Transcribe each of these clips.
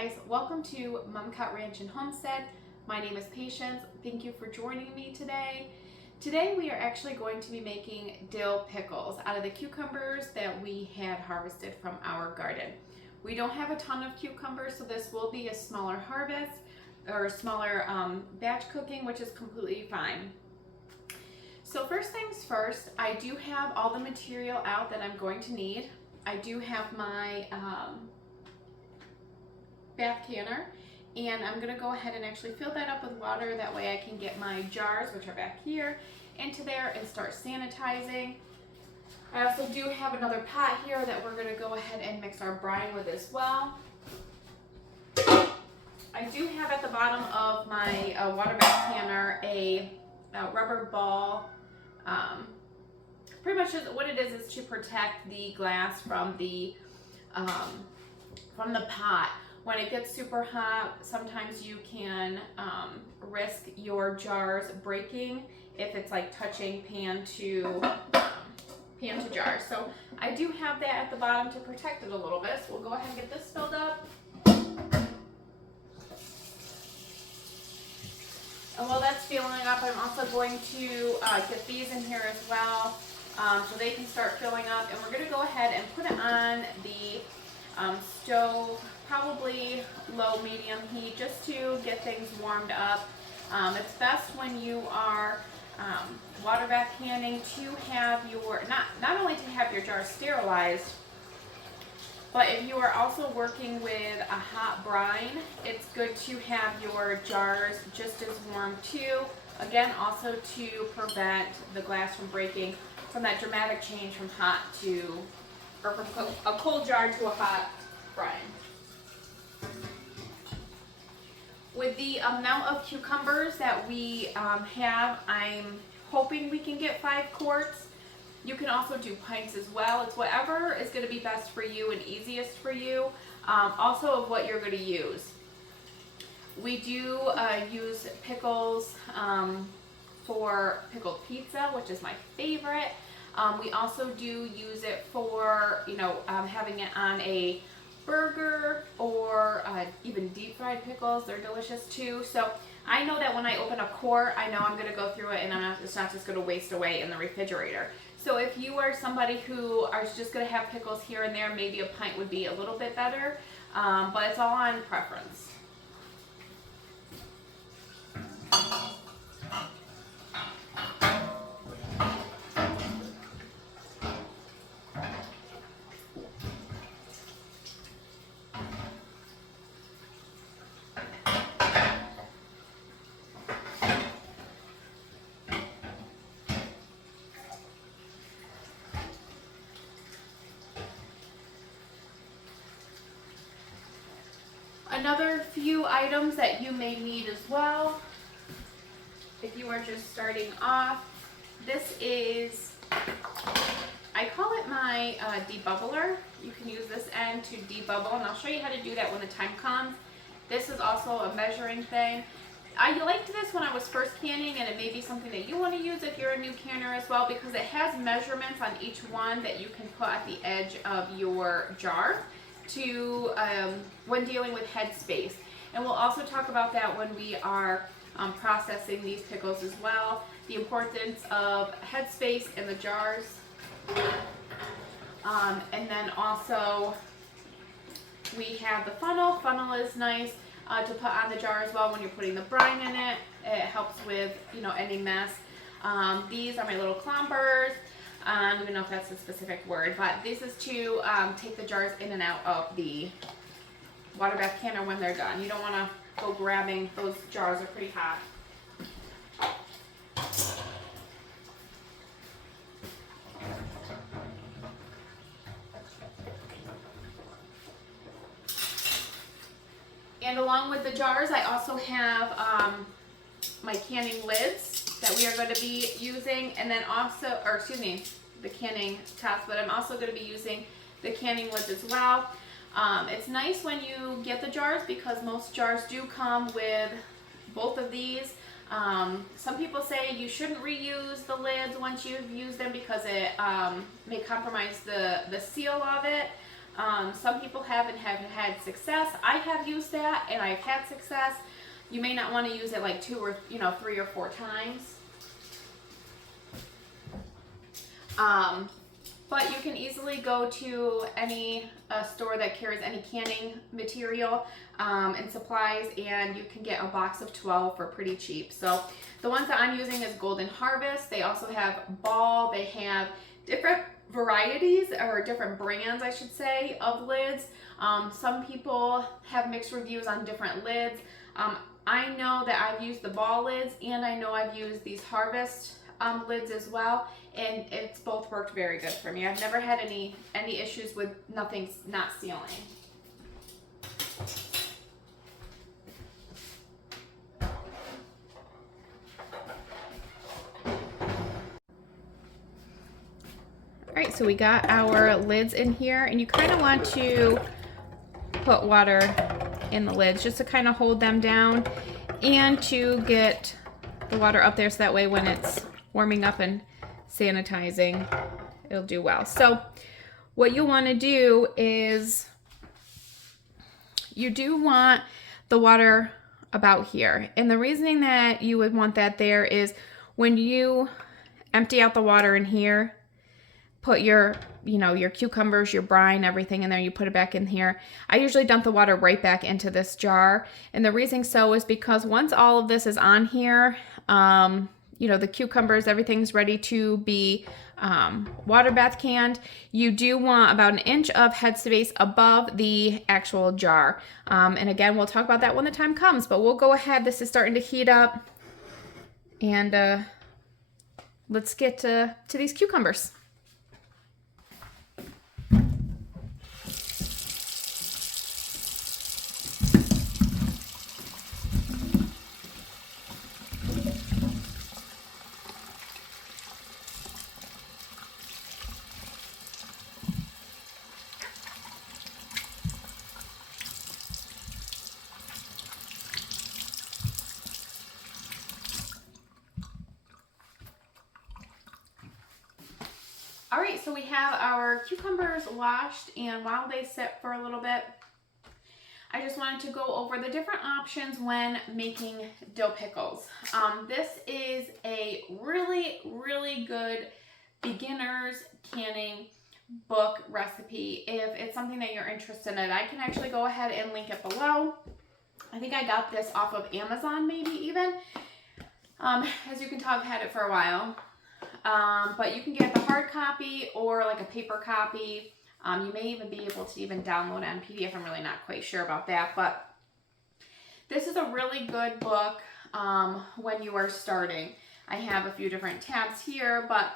guys, welcome to Mom Cat Ranch and Homestead. My name is Patience. Thank you for joining me today. Today we are actually going to be making dill pickles out of the cucumbers that we had harvested from our garden. We don't have a ton of cucumbers, so this will be a smaller harvest or a smaller batch cooking, which is completely fine. So first things first, I do have all the material out that I'm going to need. I do have my bath canner, and I'm gonna go ahead and actually fill that up with water. That way I can get my jars, which are back here, into there and start sanitizing. I also do have another pot here that we're gonna go ahead and mix our brine with as well. I do have at the bottom of my water bath canner a rubber ball. Pretty much what it is to protect the glass from the pot. When it gets super hot, sometimes you can risk your jars breaking if it's like touching pan to jar. So I do have that at the bottom to protect it a little bit. So we'll go ahead and get this filled up. And while that's filling up, I'm also going to get these in here as well, so they can start filling up. And we're going to go ahead and put it on the stove, probably low medium heat, just to get things warmed up. It's best when you are water bath canning to have your not only to have your jars sterilized, but if you are also working with a hot brine, it's good to have your jars just as warm too. Again, also to prevent the glass from breaking from that dramatic change from hot to, or from a cold jar to a hot brine. With the amount of cucumbers that we have, I'm hoping we can get 5 quarts. You can also do pints as well. It's whatever is going to be best for you and easiest for you, also of what you're going to use. We do use pickles for pickled pizza, which is my favorite. We also do use it for, having it on a burger or even deep fried pickles. They're delicious too. So I know that when I open a quart, I know I'm going to go through it and it's not just going to waste away in the refrigerator. So if you are somebody who are just going to have pickles here and there, maybe a pint would be a little bit better, but it's all on preference. Another few items that you may need as well, if you are just starting off, this is, I call it my debubbler. You can use this end to debubble, and I'll show you how to do that when the time comes. This is also a measuring thing. I liked this when I was first canning, and it may be something that you want to use if you're a new canner as well, because it has measurements on each one that you can put at the edge of your jar to when dealing with head space. And we'll also talk about that when we are processing these pickles as well, the importance of head space in the jars. And then also we have the funnel. Funnel is nice to put on the jar as well when you're putting the brine in it. It helps with any mess. These are my little clompers. I don't even know if that's a specific word, but this is to take the jars in and out of the water bath canner when they're done. You don't want to go grabbing, those jars are pretty hot. And along with the jars, I also have my canning lids that we are going to be using, and then also, or excuse me, the canning test, but I'm also going to be using the canning lids as well. It's nice when you get the jars because most jars do come with both of these. Some people say you shouldn't reuse the lids once you've used them because it may compromise the seal of it. Some people haven't had success. I have used that and I've had success. You may not want to use it like 2 or 3 or 4 times. But you can easily go to any store that carries any canning material and supplies, and you can get a box of 12 for pretty cheap. So the ones that I'm using is Golden Harvest. They also have Ball. They have different varieties, or different brands, I should say, of lids. Some people have mixed reviews on different lids. I know that I've used the Ball lids, and I know I've used these Harvest lids as well, and it's both worked very good for me. I've never had any issues with nothing not sealing. Alright, so we got our lids in here, and you kind of want to put water in the lids just to kind of hold them down and to get the water up there so that way when it's warming up and sanitizing, it'll do well. So what you want to do is you do want the water about here. And the reasoning that you would want that there is when you empty out the water in here, put your cucumbers, your brine, everything in there, you put it back in here. I usually dump the water right back into this jar. And the reason so is because once all of this is on here, the cucumbers, everything's ready to be water bath canned. You do want about 1 inch of headspace above the actual jar. And again, we'll talk about that when the time comes, but we'll go ahead. This is starting to heat up, and let's get to these cucumbers. All right, so we have our cucumbers washed, and while they sit for a little bit, I just wanted to go over the different options when making dill pickles. This is a really, really good beginner's canning book recipe. If it's something that you're interested in, I can actually go ahead and link it below. I think I got this off of Amazon, maybe even. As you can tell, I've had it for a while. But you can get the hard copy or like a paper copy. You may even be able to even download it on PDF. I'm really not quite sure about that, but this is a really good book when you are starting. I have a few different tabs here, but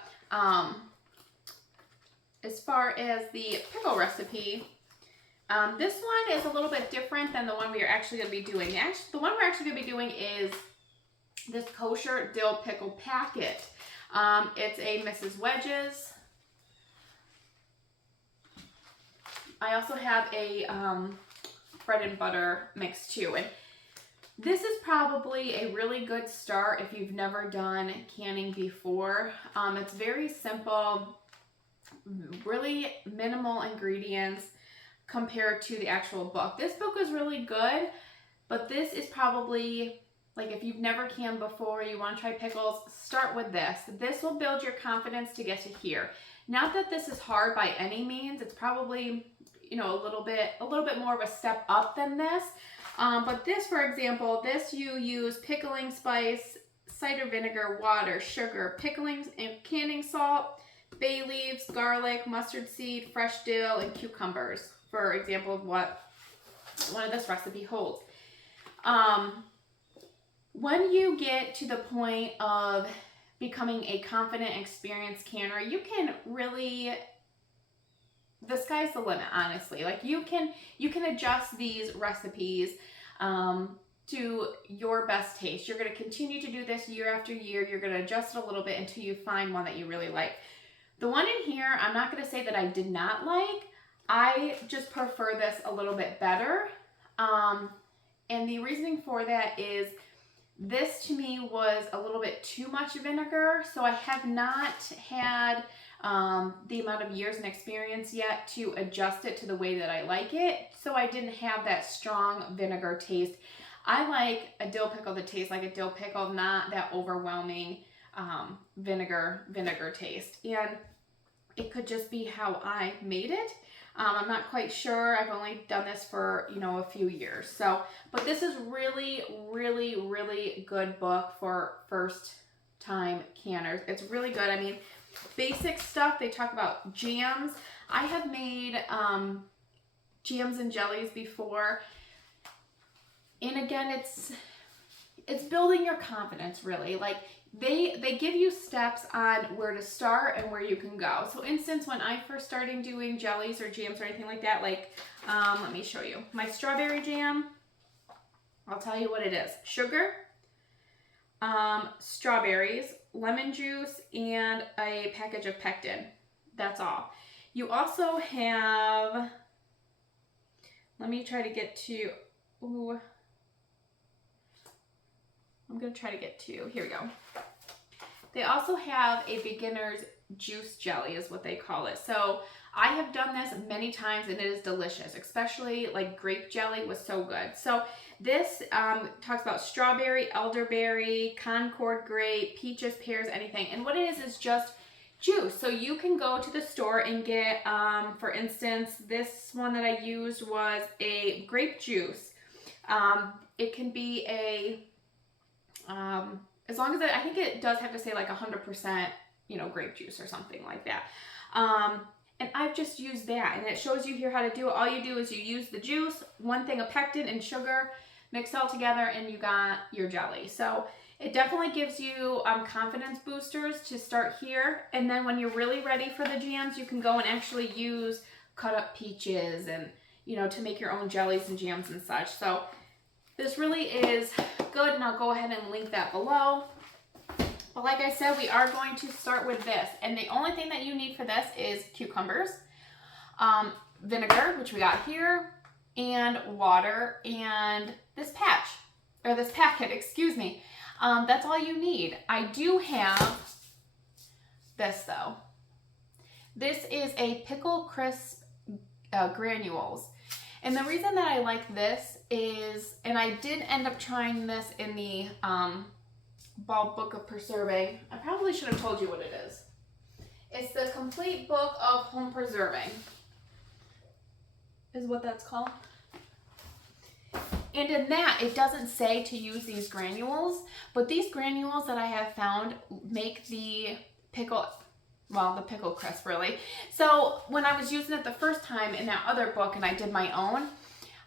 as far as the pickle recipe, this one is a little bit different than the one we are actually going to be doing. The one we're actually going to be doing is this kosher dill pickle packet. It's a Mrs. Wedge's. I also have a bread and butter mix too. And this is probably a really good start if you've never done canning before. It's very simple, really minimal ingredients compared to the actual book. This book is really good, but this is probably, like, if you've never canned before, you want to try pickles, start with this. This will build your confidence to get to here. Not that this is hard by any means. It's probably, a little bit more of a step up than this. But this, for example, this you use pickling spice, cider vinegar, water, sugar, pickling and canning salt, bay leaves, garlic, mustard seed, fresh dill, and cucumbers, for example of what one of this recipe holds. When you get to the point of becoming a confident, experienced canner, you can really, the sky's the limit, honestly. Like, you can adjust these recipes to your best taste. You're going to continue to do this year after year. You're going to adjust it a little bit until you find one that you really like. The one in here, I'm not going to say that I did not like. I just prefer this a little bit better. And the reasoning for that is this to me was a little bit too much vinegar. So I have not had the amount of years and experience yet to adjust it to the way that I like it. So I didn't have that strong vinegar taste. I like a dill pickle that tastes like a dill pickle, not that overwhelming vinegar taste. And it could just be how I made it. I'm not quite sure. I've only done this for, a few years. So, but this is really, really, really good book for first time canners. It's really good. I mean, basic stuff. They talk about jams. I have made jams and jellies before. And again, it's building your confidence, really. Like they give you steps on where to start and where you can go. So instance, when I first started doing jellies or jams or anything like that, like let me show you my strawberry jam. I'll tell you what it is: sugar, strawberries, lemon juice, and a package of pectin. That's all. You also have, let me try to get to, I'm going to try to get to, here we go. They also have a beginner's juice jelly is what they call it. So I have done this many times and it is delicious, especially like grape jelly was so good. So this talks about strawberry, elderberry, Concord grape, peaches, pears, anything. And what it is just juice. So you can go to the store and get, for instance, this one that I used was a grape juice. It can be a, as long as I think it does have to say like 100%, grape juice or something like that. And I've just used that, and it shows you here how to do it. All you do is you use the juice, one thing of pectin and sugar, mix all together, and you got your jelly. So it definitely gives you confidence boosters to start here. And then when you're really ready for the jams, you can go and actually use cut up peaches and, to make your own jellies and jams and such. So this really is good, and I'll go ahead and link that below. But like I said, we are going to start with this. And the only thing that you need for this is cucumbers, vinegar, which we got here, and water, and this packet, excuse me. That's all you need. I do have this though. This is a pickle crisp granules. And the reason that I like this is, and I did end up trying this in the Bald Book of Perserving. I probably should have told you what it is. It's the complete book of home preserving, is what that's called. And in that, it doesn't say to use these granules, but these granules that I have found make the pickle, well, the pickle crisp really. So when I was using it the first time in that other book and I did my own,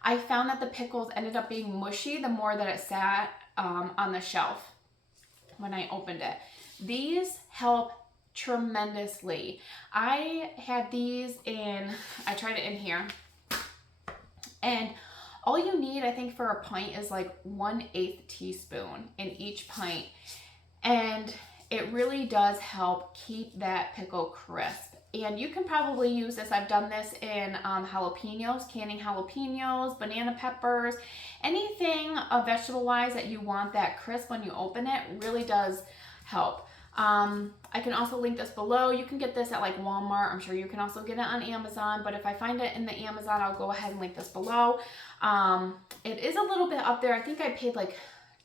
I found that the pickles ended up being mushy the more that it sat on the shelf when I opened it. These help tremendously. I had these in, I tried it in here, and all you need, I think, for a pint is like 1/8 teaspoon in each pint. And it really does help keep that pickle crisp. And you can probably use this. I've done this in jalapenos, canning jalapenos, banana peppers, anything vegetable-wise that you want that crisp when you open it really does help. I can also link this below. You can get this at like Walmart. I'm sure you can also get it on Amazon, but if I find it in the Amazon, I'll go ahead and link this below. It is a little bit up there. I think I paid like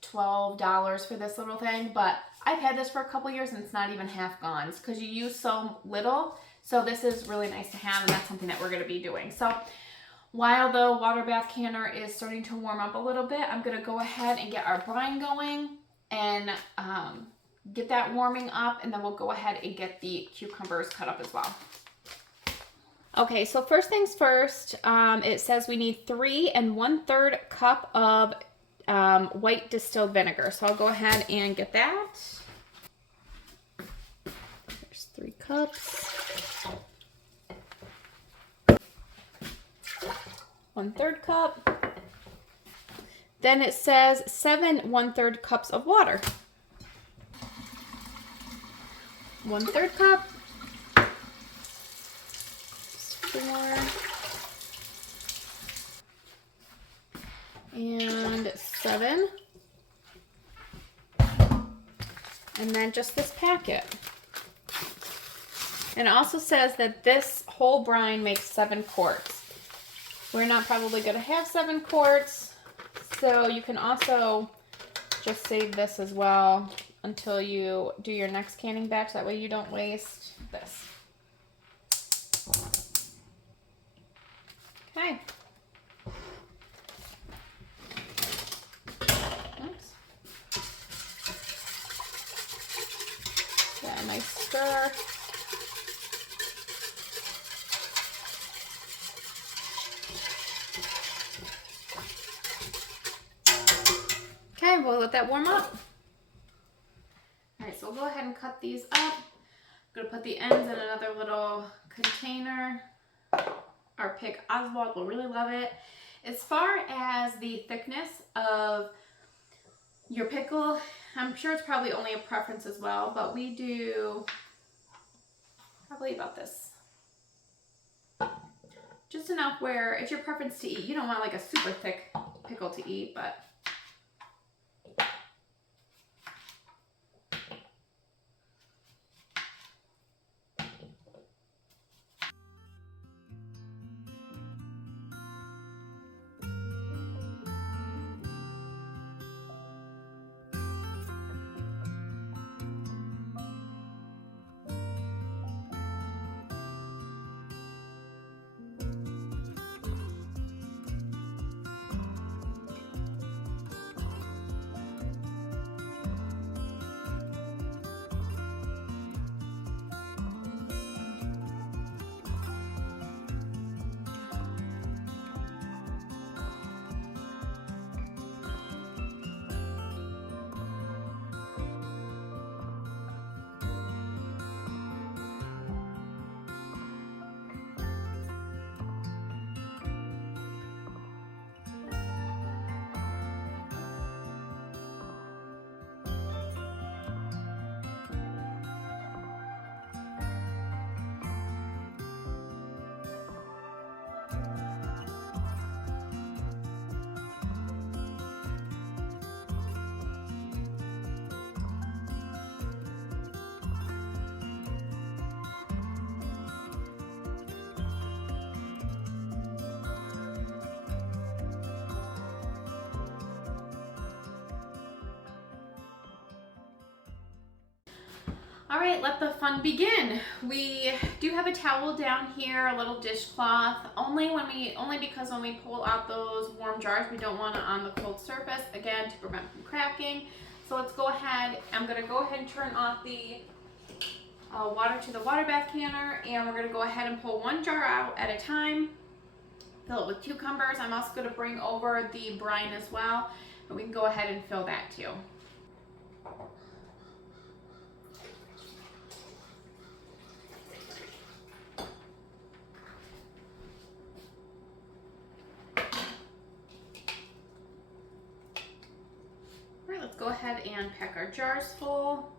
$12 for this little thing, but I've had this for a couple years and it's not even half gone. It's because you use so little. So this is really nice to have, and that's something that we're going to be doing. So while the water bath canner is starting to warm up a little bit, I'm going to go ahead and get our brine going and get that warming up, and then we'll go ahead and get the cucumbers cut up as well. Okay, so first things first, it says we need 3 1/3 cup of white distilled vinegar. So I'll go ahead and get that. There's 3 cups. 1/3 cup. Then it says 7 1/3 cups of water. 1/3 cup. 4 and 7, and then just this packet. And it also says that this whole brine makes 7 quarts. We're not probably going to have 7 quarts, so you can also just save this as well until you do your next canning batch. That way you don't waste this. Okay. Oops. Got a nice stir. Okay, we'll let that warm up. All right, so we'll go ahead and cut these up. I'm gonna put the ends in another little container. Our pick Oswald will really love it. As far as the thickness of your pickle, I'm sure it's probably only a preference as well, but we do probably about this. Just enough where it's your preference to eat. You don't want like a super thick pickle to eat, but all right, let the fun begin. We do have a towel down here, a little dishcloth, only because when we pull out those warm jars, we don't want it on the cold surface, again, to prevent from cracking. So let's go ahead, I'm gonna go ahead and turn off the water to the water bath canner, and we're gonna go ahead and pull 1 jar out at a time, fill it with cucumbers. I'm also gonna bring over the brine as well, and we can go ahead and fill that too. Go ahead and pack our jars full.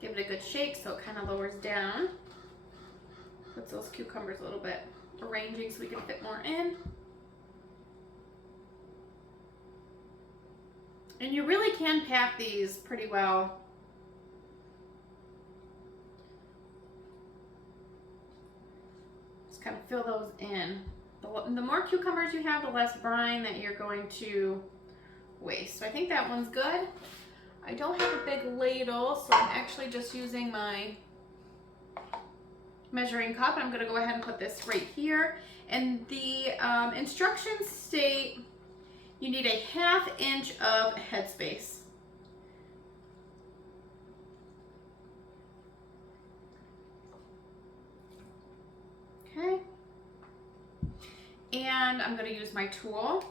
Give it a good shake so it kind of lowers down. Puts those cucumbers a little bit arranging so we can fit more in. And you really can pack these pretty well. Just kind of fill those in. The more cucumbers you have, the less brine that you're going to waste. So I think that one's good. I don't have a big ladle, so I'm actually just using my measuring cup. I'm gonna go ahead and put this right here. And the instructions state you need a 1/2 inch of headspace. Okay. And I'm going to use my tool.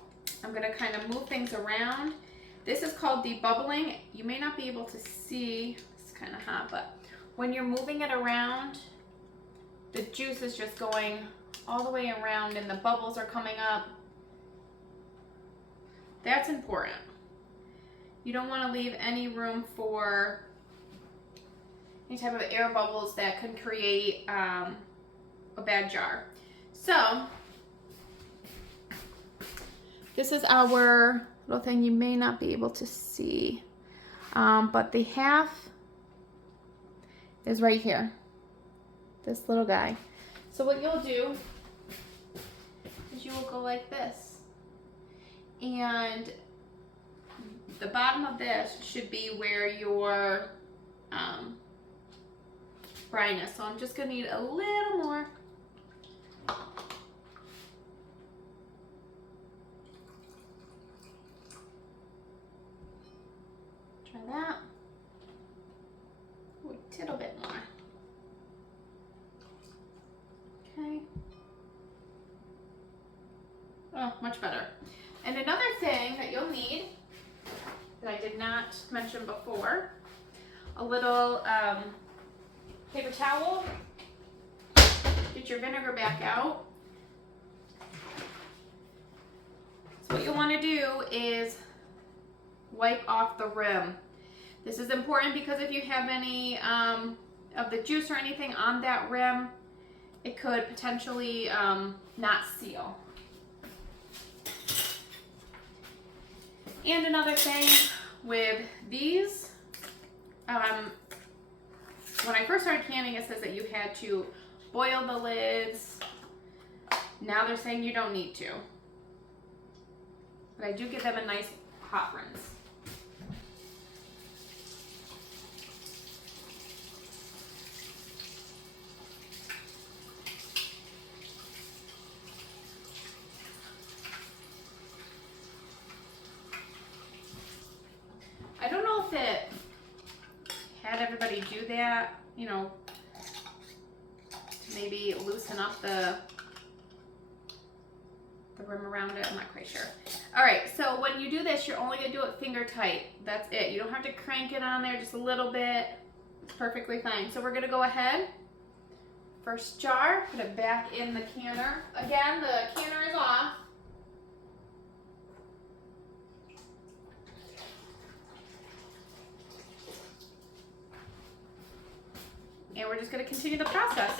I'm going to kind of move things around. This is called debubbling. You may not be able to see, it's kind of hot, but when you're moving it around, the juice is just going all the way around and the bubbles are coming up. That's important. You don't want to leave any room for any type of air bubbles that can create a bad jar. So, this is our little thing you may not be able to see. But the half is right here, this little guy. So what you'll do is you will go like this, and the bottom of this should be where your brine is. So I'm just gonna need a little more. Try that. Ooh, a tittle bit more. Okay. Oh, much better. And another thing that you'll need that I did not mention before, a little paper towel. Get your vinegar back out. So what you'll want to do is wipe off the rim. This is important because if you have any of the juice or anything on that rim, it could potentially not seal. And another thing with these, when I first started canning, it says that you had to boil the lids. Now they're saying you don't need to. But I do give them a nice hot rinse. I don't know if it had everybody do that, you know, to maybe loosen up the rim around it. I'm not quite sure. All right, so when you do this, you're only gonna do it finger tight. That's it. You don't have to crank it on there, just a little bit. It's perfectly fine. So we're gonna go ahead. First jar, put it back in the canner. Again, the canner is off. And we're just going to continue the process.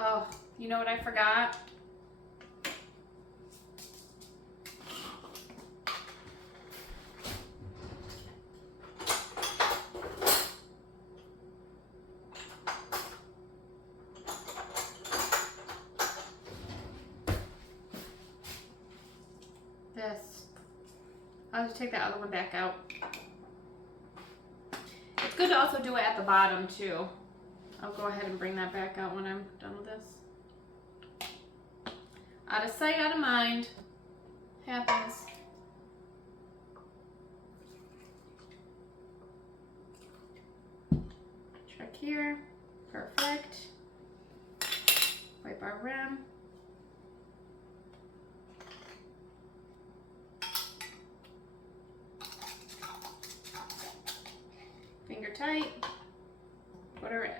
Oh, you know what I forgot? This. I'll just take that other one back out. It's good to also do it at the bottom too. I'll go ahead and bring that back out when I'm done with this. Out of sight, out of mind. Happens. Check here. Perfect. Wipe our rim. Finger tight. Put her in.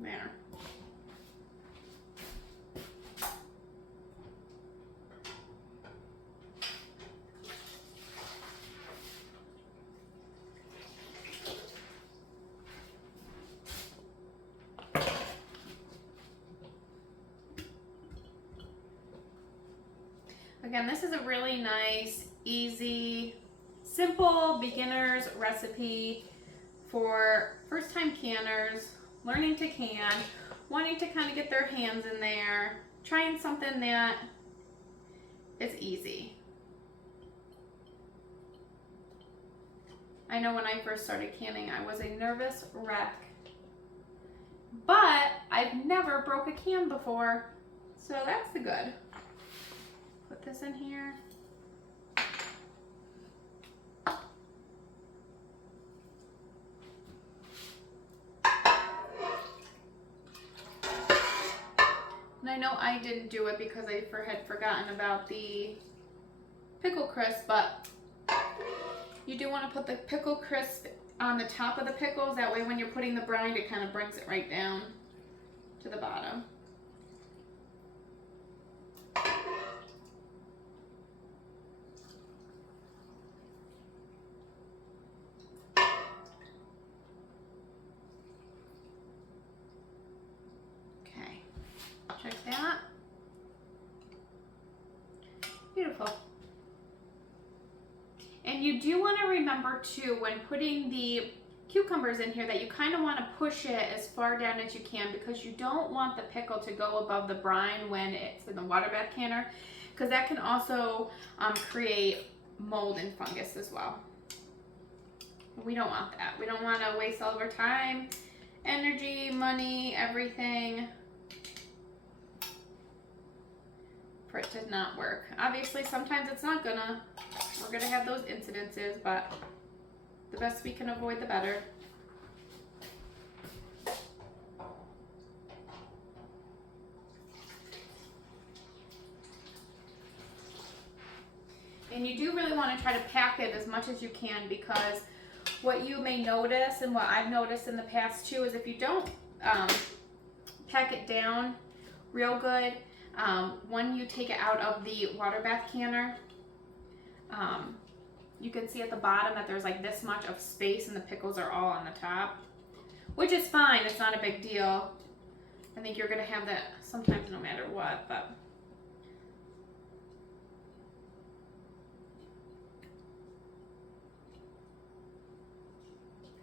There. Again, this is a really nice, easy, simple beginner's recipe for first-time canners, learning to can, wanting to kind of get their hands in there, trying something that is easy. I know when I first started canning, I was a nervous wreck, but I've never broke a can before, so that's the good. Put this in here. And I know I didn't do it because I had forgotten about the pickle crisp, but you do want to put the pickle crisp on the top of the pickles. That way when you're putting the brine, it kind of brings it right down to the bottom. Okay, check that. Beautiful. And you do want to remember too, when putting the cucumbers in here, that you kind of want to push it as far down as you can, because you don't want the pickle to go above the brine when it's in the water bath canner, because that can also create mold and fungus as well. We don't want that. We don't want to waste all of our time, energy, money, everything for it to not work. Obviously, sometimes it's not gonna. We're gonna have those incidences, but the best we can avoid, the better. And you do really want to try to pack it as much as you can, because what you may notice, and what I've noticed in the past too, is if you don't pack it down real good, when you take it out of the water bath canner, you can see at the bottom that there's like this much of space and the pickles are all on the top, which is fine. It's not a big deal. I think you're going to have that sometimes no matter what, but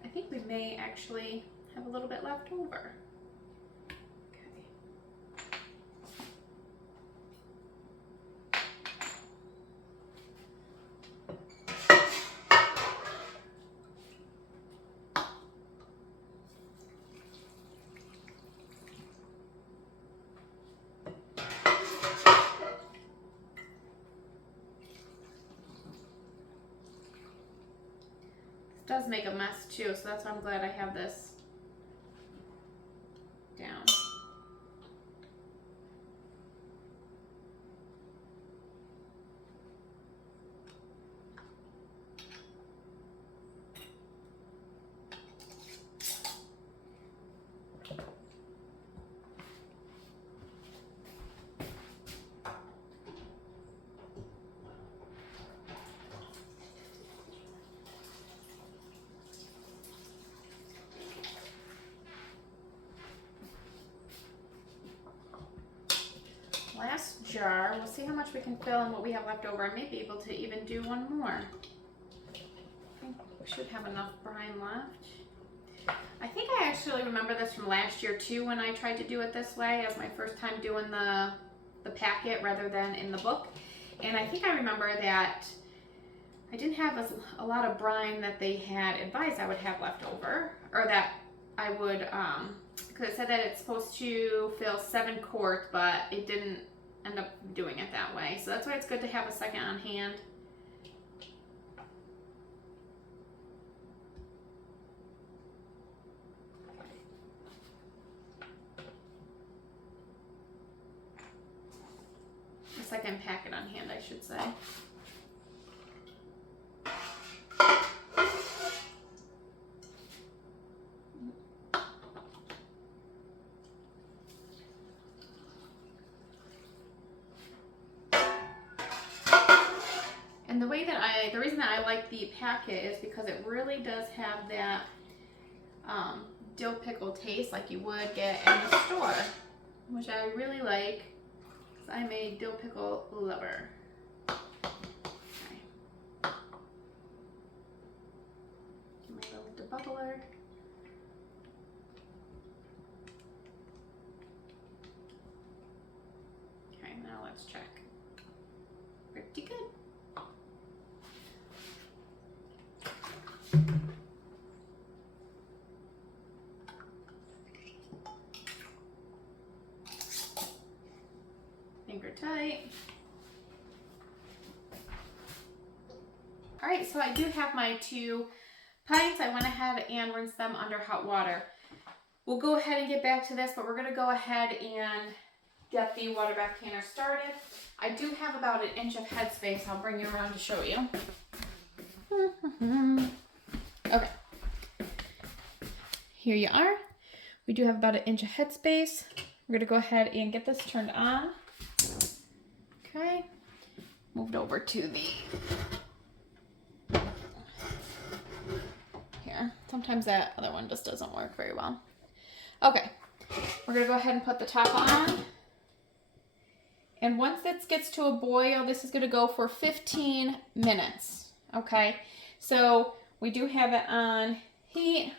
I think we may actually have a little bit left over. Does make a mess too, so that's why I'm glad I have this down. Last jar. We'll see how much we can fill and what we have left over. I may be able to even do one more. I think we should have enough brine left. I think I actually remember this from last year too, when I tried to do it this way as my first time doing the packet rather than in the book. And I think I remember that I didn't have a lot of brine that they had advised I would have left over, or that I would, because it said that it's supposed to fill 7 quarts, but it didn't end up doing it that way. So that's why it's good to have a second on hand. A second packet on hand, I should say. And the reason that I like the packet is because it really does have that dill pickle taste like you would get in the store, which I really like, because I'm a dill pickle lover. Okay. bubbler. Okay, now let's check. Pretty good. Finger tight. All right, so I do have my 2 pints. I went ahead and rinsed them under hot water. We'll go ahead and get back to this, but we're gonna go ahead and get the water bath canner started. I do have about 1 inch of headspace. I'll bring you around to show you. Okay. Here you are. We do have about 1 inch of headspace. We're gonna go ahead and get this turned on. Okay. Moved over to the here. Sometimes that other one just doesn't work very well. Okay. We're gonna go ahead and put the top on. And once this gets to a boil, this is gonna go for 15 minutes. Okay. So we do have it on heat.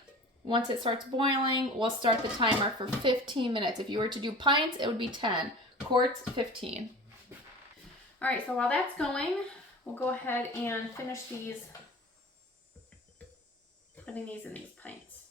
Once it starts boiling, we'll start the timer for 15 minutes. If you were to do pints, it would be 10. Quarts, 15. All right, so while that's going, we'll go ahead and finish these, putting these in these pints.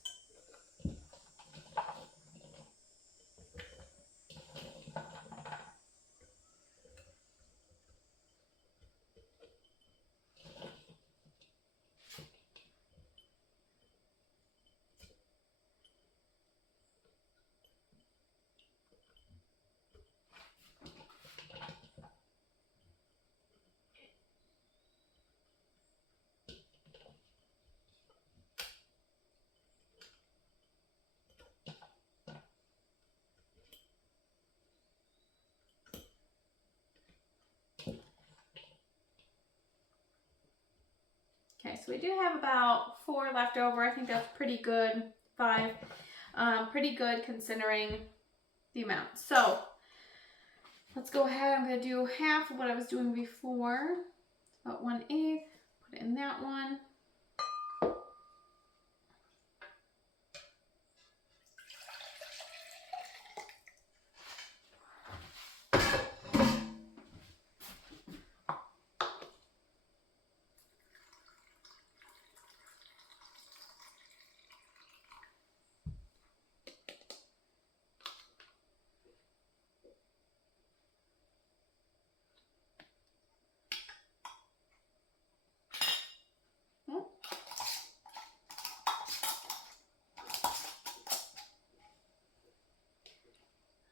Okay, so we do have about 4 left over. I think that's pretty good. 5. Pretty good considering the amount. So let's go ahead. I'm going to do half of what I was doing before. About 1/8. Put it in that one.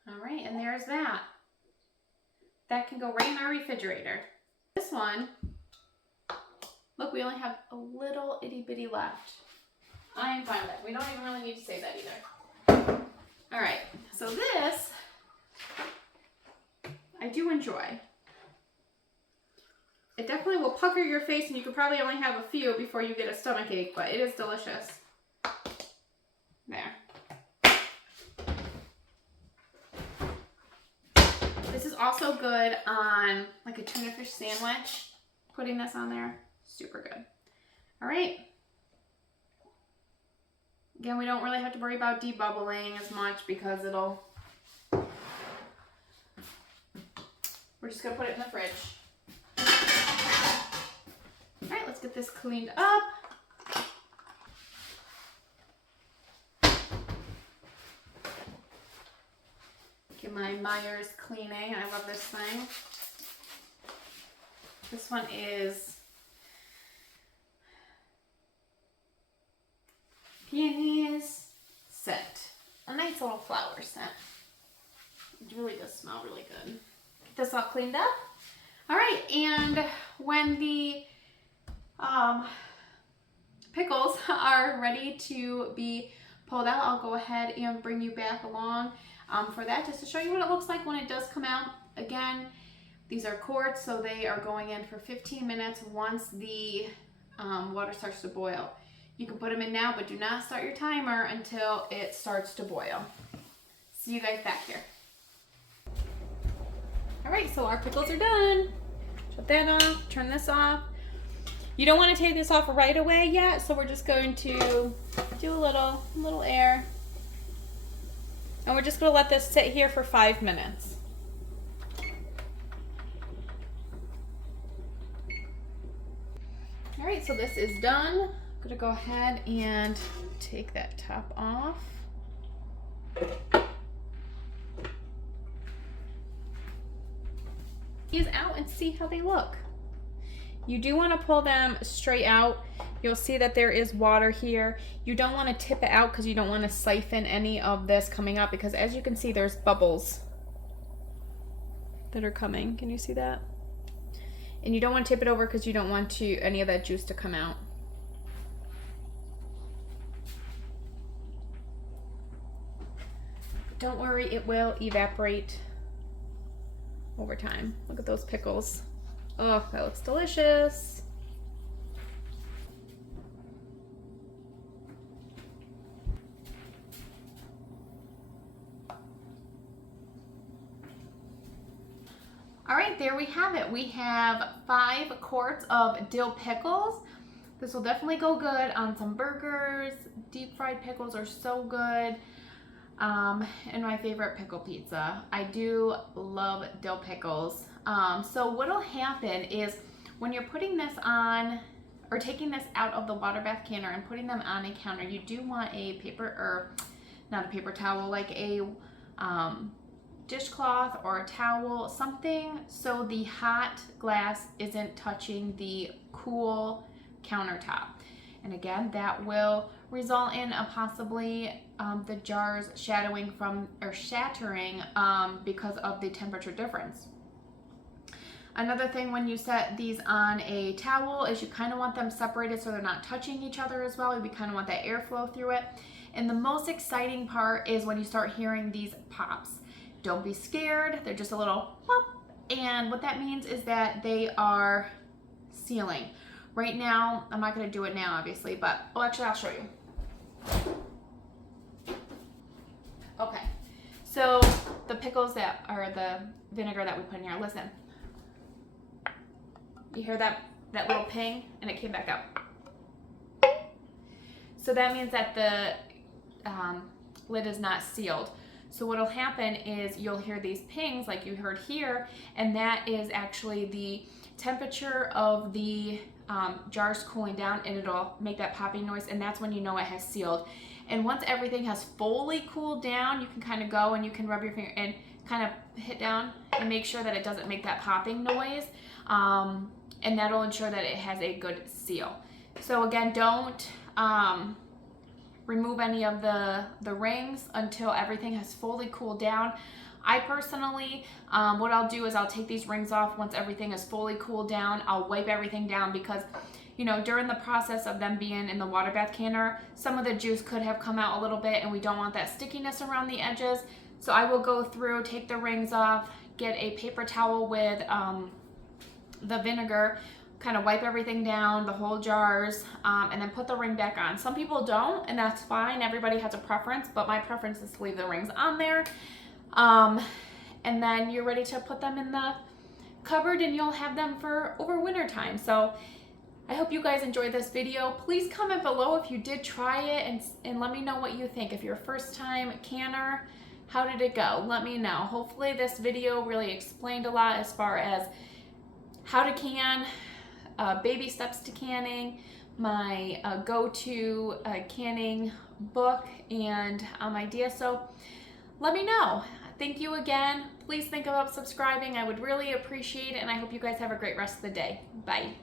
Alright, and there's that. That can go right in our refrigerator. This one, look, we only have a little itty bitty left. I am fine with that. We don't even really need to say that either. Alright, so this, I do enjoy. It definitely will pucker your face and you could probably only have a few before you get a stomach ache, but it is delicious. There. This is also good on like a tuna fish sandwich. Putting this on there, super good. All right. Again, we don't really have to worry about debubbling as much because we're just gonna put it in the fridge. All right, let's get this cleaned up. Get my Myers cleaning. I love this thing. This one is peonies scent. A nice little flower scent. It really does smell really good. Get this all cleaned up. All right, and when the pickles are ready to be pulled out, I'll go ahead and bring you back along for that, just to show you what it looks like when it does come out. Again, these are quarts, so they are going in for 15 minutes once the water starts to boil. You can put them in now, but do not start your timer until it starts to boil. See you guys back here. All right, so our pickles are done. Shut that off, turn this off. You don't want to take this off right away yet, so we're just going to do a little air. And we're just going to let this sit here for 5 minutes. All right, so this is done. I'm going to go ahead and take that top off. These out and see how they look. You do want to pull them straight out. You'll see that there is water here. You don't want to tip it out because you don't want to siphon any of this coming up, because as you can see, there's bubbles that are coming. Can you see that? And you don't want to tip it over because you don't want any of that juice to come out. Don't worry, it will evaporate over time. Look at those pickles. Oh, that looks delicious. All right, there we have it. We have 5 quarts of dill pickles. This will definitely go good on some burgers. Deep fried pickles are so good. And my favorite pickle pizza. I do love dill pickles. So what'll happen is when you're putting this on, or taking this out of the water bath canner and putting them on a counter, you do want a paper, or not a paper towel, like a dishcloth or a towel, something so the hot glass isn't touching the cool countertop. And again, that will result in possibly the jars shattering because of the temperature difference. Another thing when you set these on a towel is you kind of want them separated so they're not touching each other as well. We kind of want that airflow through it. And the most exciting part is when you start hearing these pops. Don't be scared, they're just a little pop. And what that means is that they are sealing. Right now, I'm not going to do it now, obviously, but, oh, actually, I'll show you. Okay, so the pickles that are the vinegar that we put in here, listen. You hear that little ping? And it came back out. So that means that the lid is not sealed. So what'll happen is you'll hear these pings like you heard here, and that is actually the temperature of the jars cooling down, and it'll make that popping noise, and that's when you know it has sealed. And once everything has fully cooled down, you can kind of go and you can rub your finger and kind of hit down and make sure that it doesn't make that popping noise, and that'll ensure that it has a good seal. So again, don't remove any of the rings until everything has fully cooled down. I personally, what I'll do is I'll take these rings off once everything is fully cooled down. I'll wipe everything down because, you know, during the process of them being in the water bath canner, some of the juice could have come out a little bit, and we don't want that stickiness around the edges. So I will go through, take the rings off, get a paper towel with the vinegar, kind of wipe everything down, the whole jars, and then put the ring back on. Some people don't, and that's fine. Everybody has a preference, but my preference is to leave the rings on there. And then you're ready to put them in the cupboard, and you'll have them for over winter time. So I hope you guys enjoyed this video. Please comment below if you did try it, and let me know what you think. If you're a first time canner, how did it go? Let me know. Hopefully this video really explained a lot as far as how to can, baby steps to canning, my go-to canning book and ideas. So let me know. Thank you again. Please think about subscribing. I would really appreciate it, and I hope you guys have a great rest of the day. Bye.